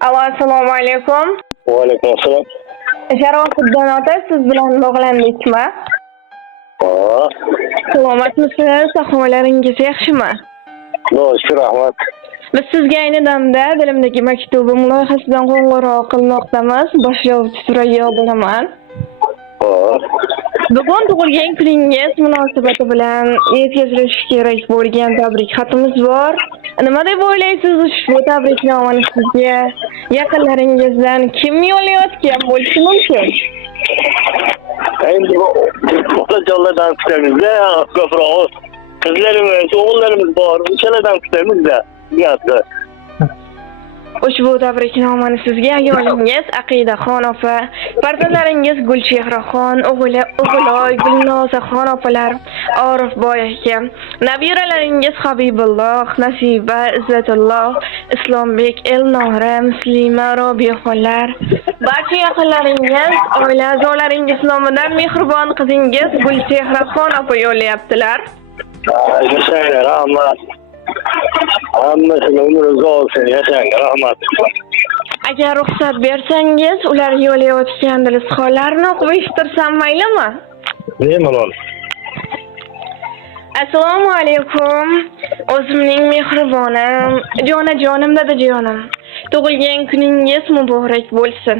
Alo, assalomu alaykum. Va alaykum assalom. Sharofiddin ota, siz bilan bog'landikmi? Ha, Salomatmisiz? Ahvollaringiz yaxshimi? Xudoga rahmat. Biz sizga ayni damda dilimdagi maktubim loyihasidan qo'ng'iroq qilmoqdamiz. Boshlovchi Surayyo bo'laman. Ha, Bugun tug'ilgan kuningiz munosabati bilan yetkazilishi kerak bo'lgan tabrik xatimiz bor. Nima deb o'ylaysiz, ushbu tabriknomani sizga yaqinlaringizdan kim yo'llayotgan bo'lishi mumkin? endi bu joylardan kutamiz-da, ko'proq qizlarimiz, o'g'illarimiz bor. O'shalardan kutamiz-da. Yaxshi. Ushbu tabriknomani sizga ayolingiz Aqidaxon opa, farzandlaringiz Gulchehraxon, o'g'iloy Gulnozaxon opalar, Orifboy aka, nabiralaringiz Habibulloh, Nasiba, Izzatulloh, Islombek, Elnora, Muslima, Robiyaxonlar, barcha yaqinlaringiz, oila a'zolaringiz nomidan mehribon qizingiz Gulchehraxon opa yo'llayaptilar. Yashanglar, rahmat. Hammasini umringiz olsin, yashanglar, rahmat. Agar ruxsat bersangiz, ular yo'llayotgan dilizxonlarni o'qib eshittirsam maylimi? Bemalol. Assalomu alaykum. O'zimning mehribonim, jonajonim dadajonim. Tug'ilgan kuningiz muborak bo'lsin.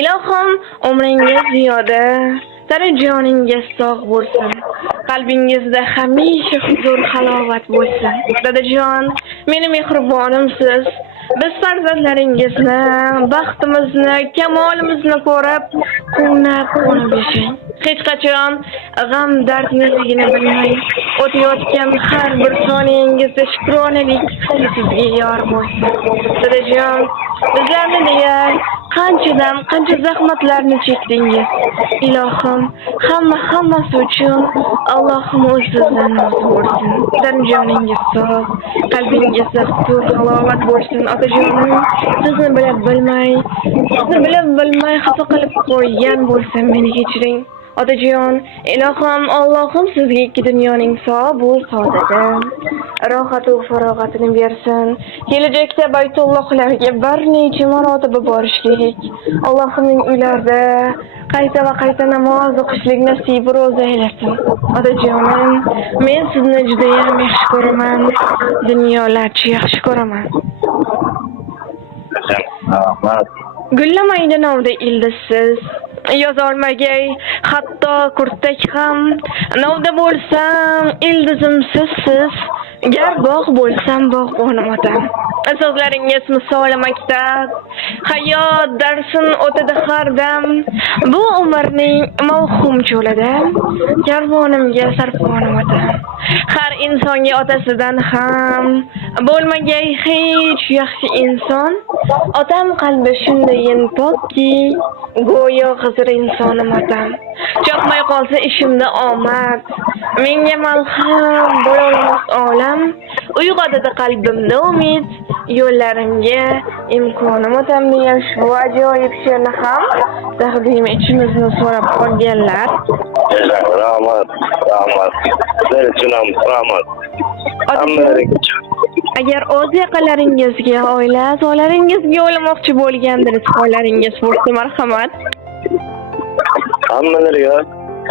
Ilohim umringiz ziyoda, joningiz sog' bo'lsin. Qalbingizda hamisha huzur, halovat bo'lsin. Dadajon, meni mehribonimsiz. Biz farzandlaringizni, baxtimizni, kamolimizni ko'rib, quvnab yashang. Hech qachon g'am dardligini bilmay, o'tayotgan har bir soniyangizda shukronalik sizga yor bo'lsin. Dadajon, bizlarni deya qancha zahmatlarni chekdingiz. Ilohim, hammasi uchun Allohim o'zingizdan rozi bo'lsin. Joningiz sog', qalbingizda huzur, halovat bo'lsin. Otajonim, sizni bilib-bilmay xafa qilib qo'ygan bo'lsam, meni kechiring. Otajon, ilohim, Allohim sizga ikki dunyoning sog'-bu saodati, rohatu farog'atini bersin. Kelajakda Baytullohlarga bir necha marotaba borishlik, Allohimning uylarida qayta namoz o'qishlik nasibi ro'za aylasin. Otajonim, men sizni juda ham yaxshi ko'raman, dunyolarcha yaxshi ko'raman. Rahmat. Gullamaydi novda ildizsiz, yozolmagay hatto kurtak ham. Novda bo'lsam ildizimsiz siz, gar bog' bo'lsam bog'bonim otam. So'zlaringiz misoli maktab, hayot darsin o'tadi har dam. Bu umrning mavhum cho'lida karvonimga sarponim otam. Har insonga otasidan ham bo'lmagay hech yaxshi inson. Otam qalbi shundayin pokki, go'yo Xizr insonim otam. Chopmay qolsa ishimda omad, menga malham bo'lolmas olam. Uyg'otadi qalbimda umid, yo'llarimga imkonim otam degan shu ajoyib she'rni ham taqdim etishimizni so'rab qolganlar. Rahmat. Sizlar uchun ham rahmat. Agar o'z yaqinlaringizga, oila a'zolaringizga yo'llamoqchi bo'lgan dilizxonlaringiz bo'lsa, marhamat. Hammalariga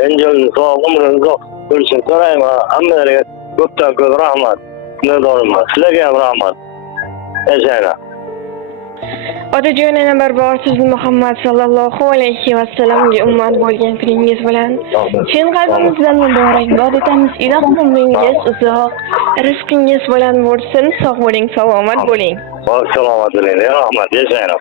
enjoying sog', umringiz uzoq bo'lsin so'rayman. Hammalariga ko'pdan ko'p rahmat. Minnatdorman. Sizlarga ham rahmat. Yashanglar. Otajon, yana bir bor sizni Muhammad sallallohu alayhi va sallamga ummat bo'lgan kuningiz bilan chin qalbimizdan muborakbod etamiz. Ilohim umringiz uzoq, rizqingiz bilan bo'lsin. Sog' bo'ling, salomat bo'ling. Salomat bo'ling. Rahmat. Yashanglar.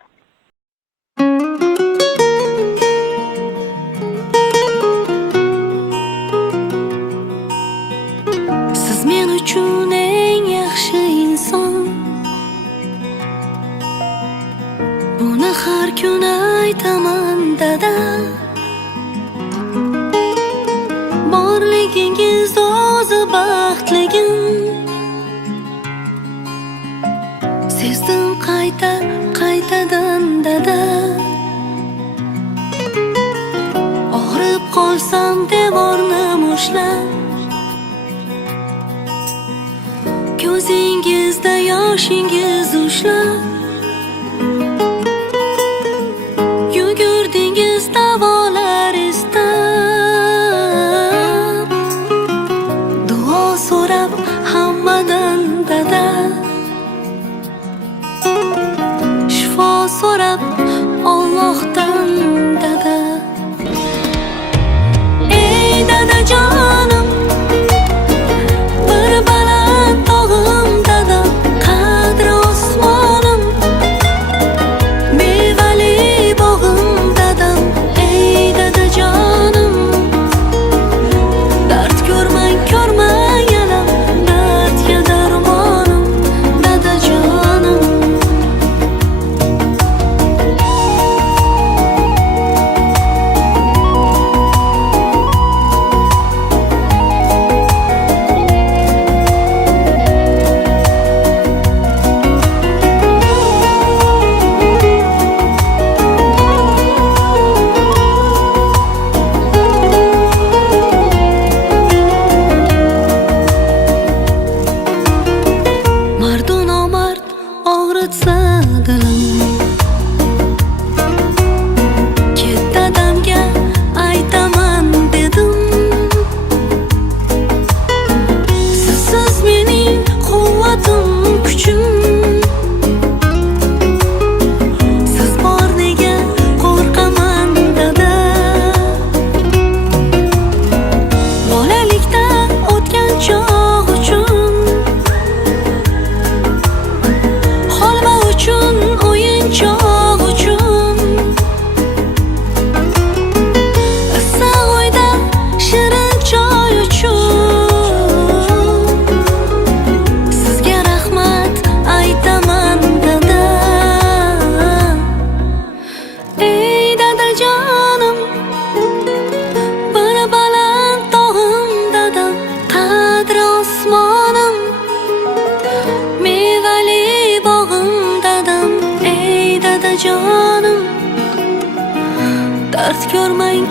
Siz men uchun eng yaxshi inson. Buni har kun aytaman dada. Borligingiz o'zi baxtligim. Sezdim qaytadan dada. Og'rib qolsam devorni mushlab, ko'zingizda yoshingiz ushlab, uzoqdan dada. Ey dadajonim, bir baland tog'im dada, qadri osmonim, mevali bog'im dadam. Ey dadajonim, dard ko'rmang alam, dardga darmonim dadajonim. Mardu nomard og'ritsa dilim, ket dadamga aytaman dedim. Sizsiz mening quvvatim, kuchim, siz bor nega qo'rqaman dada. Bolalikda o'tgan chog' uchun, holva uchun, o'yinchoq uchun, issiq uyda shirin choy uchun, sizga rahmat aytaman dada. Ey dadajonim, bir baland tog'im dadam, qadri osmonim, mevali bog'im dadam. Ey dadajonim, dard ko'rmang